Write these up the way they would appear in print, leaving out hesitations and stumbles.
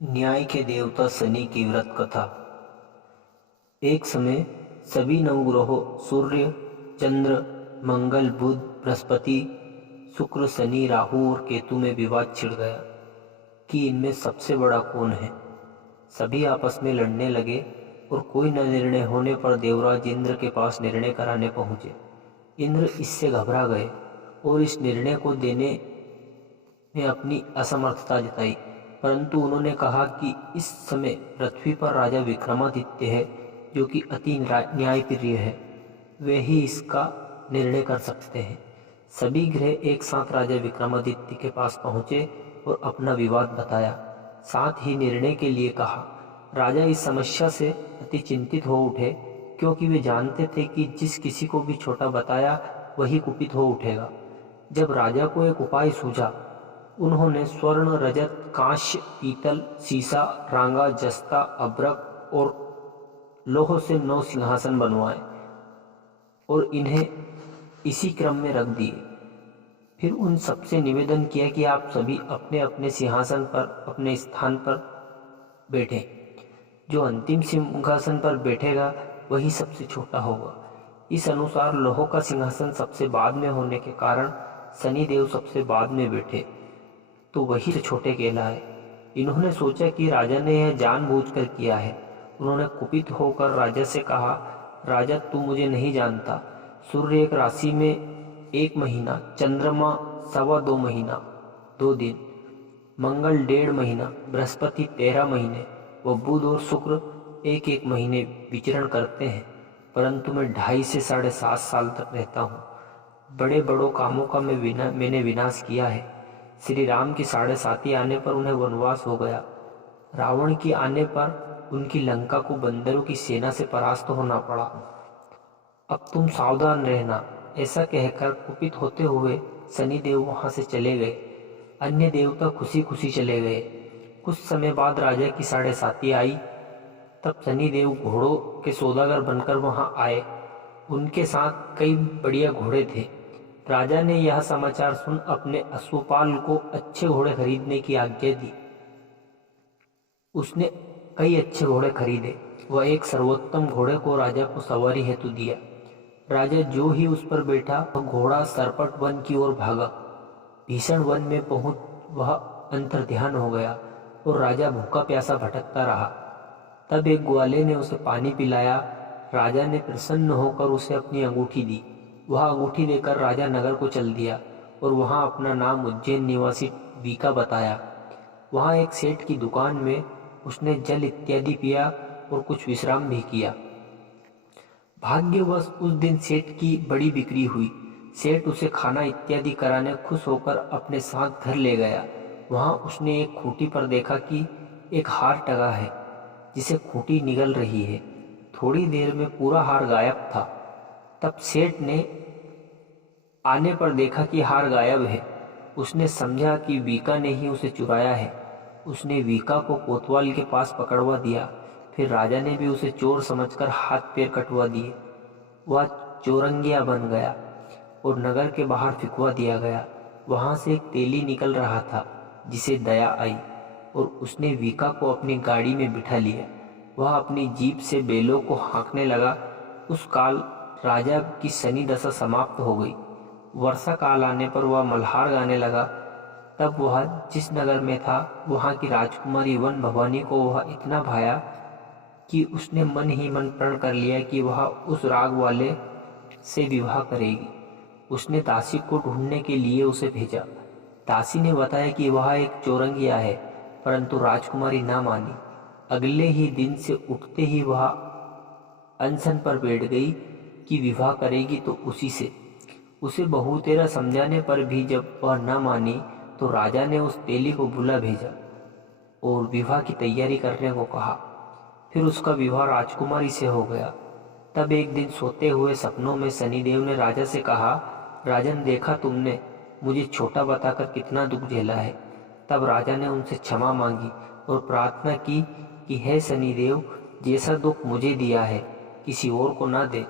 न्याय के देवता शनि की व्रत कथा। एक समय सभी नवग्रहों सूर्य, चंद्र, मंगल, बुध, बृहस्पति, शुक्र, शनि, राहु और केतु में विवाद छिड़ गया कि इनमें सबसे बड़ा कौन है। सभी आपस में लड़ने लगे और कोई न निर्णय होने पर देवराज इंद्र के पास निर्णय कराने पहुंचे। इंद्र इससे घबरा गए और इस निर्णय को देने में अपनी असमर्थता जताई, परंतु उन्होंने कहा कि इस समय पृथ्वी पर राजा विक्रमादित्य है जो कि अति न्यायप्रिय है, वे ही इसका निर्णय कर सकते हैं। सभी ग्रह एक साथ राजा विक्रमादित्य के पास पहुंचे और अपना विवाद बताया, साथ ही निर्णय के लिए कहा। राजा इस समस्या से अति चिंतित हो उठे, क्योंकि वे जानते थे कि जिस किसी को भी छोटा बताया वही कुपित हो उठेगा। जब राजा को एक उपाय सूझा, उन्होंने स्वर्ण, रजत, कांस्य, पीतल, सीसा, रांगा, जस्ता, अभ्रक और लोह से 9 सिंहासन बनवाए और इन्हें इसी क्रम में रख दिए। फिर उन सबसे निवेदन किया कि आप सभी अपने अपने सिंहासन पर अपने स्थान पर बैठें। जो अंतिम सिंहासन पर बैठेगा वही सबसे छोटा होगा। इस अनुसार लोह का सिंहासन सबसे बाद में होने के कारण शनिदेव सबसे बाद में बैठे, तो वही से छोटे कहलाए। इन्होंने सोचा कि राजा ने यह जानबूझकर किया है। उन्होंने कुपित होकर राजा से कहा, राजा तू मुझे नहीं जानता। सूर्य एक राशि में 1 महीना, चंद्रमा 2.25 महीना 2 दिन, मंगल 1.5 महीना, बृहस्पति 13 महीने व बुध और शुक्र 1-1 महीने विचरण करते हैं, परंतु मैं 2.5 से 7.5 साल तक रहता हूँ। बड़े बड़ों कामों का मैंने विनाश किया है। श्री राम की 7.5 आने पर उन्हें वनवास हो गया। रावण की आने पर उनकी लंका को बंदरों की सेना से परास्त होना पड़ा। अब तुम सावधान रहना। ऐसा कहकर कुपित होते हुए शनिदेव वहां से चले गए। अन्य देवता खुशी खुशी चले गए। कुछ समय बाद राजा की 7.5 आई, तब शनिदेव घोड़ों के सौदागर बनकर वहां आए। उनके साथ कई बढ़िया घोड़े थे। राजा ने यह समाचार सुन अपने अश्वपाल को अच्छे घोड़े खरीदने की आज्ञा दी। उसने कई अच्छे घोड़े खरीदे। वह एक सर्वोत्तम घोड़े को राजा को सवारी हेतु दिया। राजा जो ही उस पर बैठा, वह घोड़ा सरपट वन की ओर भागा। भीषण वन में पहुंच वह अंतर्ध्यान हो गया और राजा भूखा प्यासा भटकता रहा। तब एक ग्वाले ने उसे पानी पिलाया। राजा ने प्रसन्न होकर उसे अपनी अंगूठी दी। वह अंगूठी देकर राजा नगर को चल दिया और वहां अपना नाम उज्जैन निवासी बीका बताया। वहां एक सेठ की दुकान में उसने जल इत्यादि पिया और कुछ विश्राम भी किया। भाग्यवश उस दिन सेठ की बड़ी बिक्री हुई। सेठ उसे खाना इत्यादि कराने खुश होकर अपने साथ घर ले गया। वहां उसने एक खूंटी पर देखा कि एक हार टंगा है जिसे खूंटी निगल रही है। थोड़ी देर में पूरा हार गायब था। तब सेठ ने आने पर देखा कि हार गायब है। उसने समझा कि वीका ने ही उसे चुराया है। उसने वीका को कोतवाल के पास पकड़वा दिया। फिर राजा ने भी उसे चोर समझकर हाथ पैर कटवा दिए। वह चौरंगिया बन गया और नगर के बाहर फिकवा दिया गया। वहां से एक तेली निकल रहा था जिसे दया आई और उसने वीका को अपनी गाड़ी में बिठा लिया। वह अपनी जीप से बैलों को हाँकने लगा। उस काल राजा की शनि दशा समाप्त हो गई। वर्षा काल आने पर वह मल्हार गाने लगा। तब वह जिस नगर में था वहां की राजकुमारी वन भवानी को वह इतना भाया कि उसने मन ही मन प्रण कर लिया कि वह उस राग वाले से विवाह करेगी। उसने दासी को ढूंढने के लिए उसे भेजा। दासी ने बताया कि वह एक चौरंगिया है, परंतु राजकुमारी ना मानी। अगले ही दिन से उठते ही वह अनशन पर बैठ गई कि विवाह करेगी तो उसी से। उसे बहुतेरा समझाने पर भी जब वह न मानी तो राजा ने उस तेली को बुला भेजा और विवाह की तैयारी करने को कहा। फिर उसका विवाह राजकुमारी से हो गया। तब एक दिन सोते हुए सपनों में शनिदेव ने राजा से कहा, राजन देखा तुमने मुझे छोटा बताकर कितना दुख झेला है। तब राजा ने उनसे क्षमा मांगी और प्रार्थना की कि हे शनिदेव, जैसा दुख मुझे दिया है किसी और को ना दे।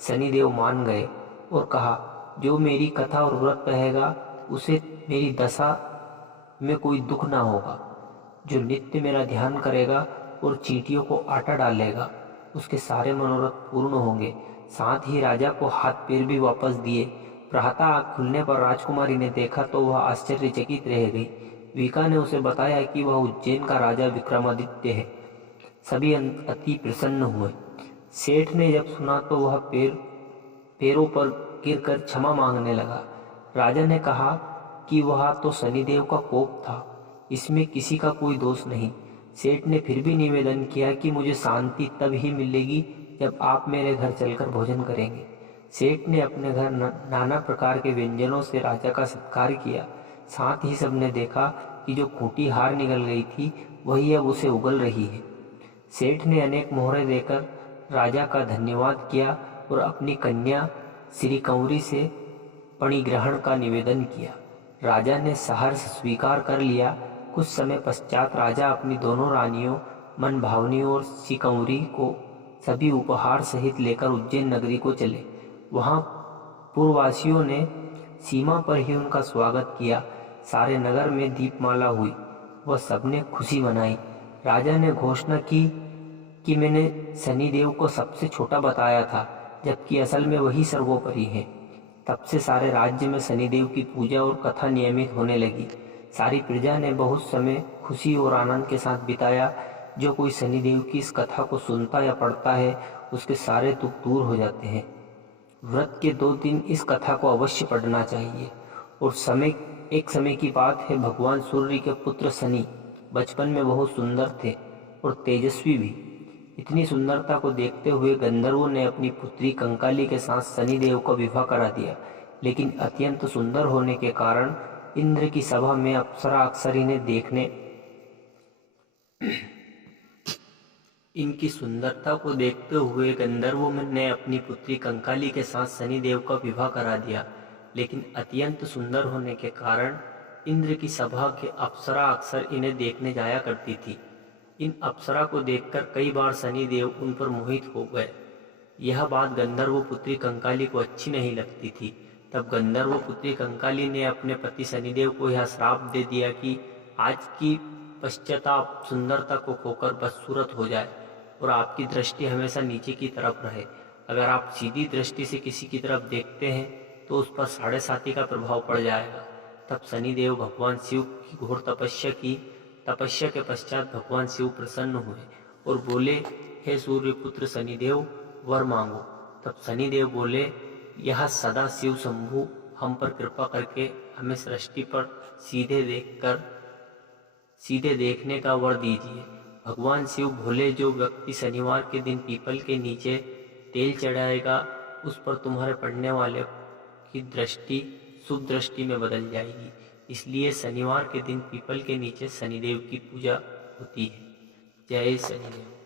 शनिदेव मान गए और कहा, जो मेरी कथा और व्रत कहेगा उसे मेरी दशा में कोई दुख ना होगा। जो नित्य मेरा ध्यान करेगा और चींटियों को आटा डालेगा, उसके सारे मनोरथ पूर्ण होंगे। साथ ही राजा को हाथ पैर भी वापस दिए। प्रातः आँख खुलने पर राजकुमारी ने देखा तो वह आश्चर्यचकित रह गई। विका ने उसे बताया कि वह उज्जैन का राजा विक्रमादित्य है। सभी अति प्रसन्न हुए। सेठ ने जब सुना तो वह पैरों पर गिरकर क्षमा मांगने लगा। राजा ने कहा कि वह तो शनिदेव का कोप था, इसमें किसी का कोई दोष नहीं। सेठ ने फिर भी निवेदन किया कि मुझे शांति तब ही मिलेगी जब आप मेरे घर चलकर भोजन करेंगे। सेठ ने अपने घर नाना प्रकार के व्यंजनों से राजा का सत्कार किया। साथ ही सबने देखा कि जो खूंटी हार निकल गई थी वही अब उसे उगल रही है। सेठ ने अनेक मोहरें देकर राजा का धन्यवाद किया और अपनी कन्या श्री कंवरी से पणिग्रहण का निवेदन किया। राजा ने सहर्ष स्वीकार कर लिया। कुछ समय पश्चात राजा अपनी दोनों रानियों मनभावनी और सिकंवरी को सभी उपहार सहित लेकर उज्जैन नगरी को चले। वहां पूर्ववासियों ने सीमा पर ही उनका स्वागत किया। सारे नगर में दीपमाला हुई, वह सबने खुशी मनाई। राजा ने घोषणा की कि मैंने शनिदेव को सबसे छोटा बताया था, जबकि असल में वही सर्वोपरि है। तब से सारे राज्य में शनिदेव की पूजा और कथा नियमित होने लगी। सारी प्रजा ने बहुत समय खुशी और आनंद के साथ बिताया। जो कोई शनिदेव की इस कथा को सुनता या पढ़ता है, उसके सारे दुख दूर हो जाते हैं। व्रत के 2 दिन इस कथा को अवश्य पढ़ना चाहिए। और एक समय की बात है, भगवान सूर्य के पुत्र शनि बचपन में बहुत सुंदर थे और तेजस्वी भी। इतनी सुंदरता को देखते हुए गंधर्वों ने अपनी पुत्री कंकाली के साथ शनिदेव का विवाह करा दिया। लेकिन अत्यंत सुंदर होने के कारण इंद्र की सभा में अप्सरा अक्सर इन्हें देखने इनकी सुंदरता को देखते हुए गंधर्वों ने अपनी पुत्री कंकाली के साथ शनिदेव का विवाह करा दिया। लेकिन अत्यंत सुंदर होने के कारण इंद्र की सभा के अप्सरा अक्सर इन्हें देखने जाया करती थी। इन अप्सरा को देखकर कई बार शनिदेव उन पर मोहित हो गए। यह बात गंधर्व पुत्री कंकाली को अच्छी नहीं लगती थी। तब गंधर्व पुत्री कंकाली ने अपने पति शनिदेव को यह श्राप दे दिया कि आज की पश्चाताप सुंदरता को खोकर बदसूरत हो जाए और आपकी दृष्टि हमेशा नीचे की तरफ रहे। अगर आप सीधी दृष्टि से किसी की तरफ देखते हैं तो उस पर 7.5 का प्रभाव पड़ जाएगा। तब शनिदेव भगवान शिव की घोर तपस्या के पश्चात भगवान शिव प्रसन्न हुए और बोले, हे सूर्य पुत्र शनिदेव, वर मांगो। तब शनिदेव बोले, यह सदा शिव शंभु हम पर कृपा करके हमें सृष्टि पर सीधे देखने का वर दीजिए। भगवान शिव बोले, जो व्यक्ति शनिवार के दिन पीपल के नीचे तेल चढ़ाएगा उस पर तुम्हारे पढ़ने वाले की दृष्टि शुभ दृष्टि में बदल जाएगी। इसलिए शनिवार के दिन पीपल के नीचे शनिदेव की पूजा होती है। जय शनिदेव।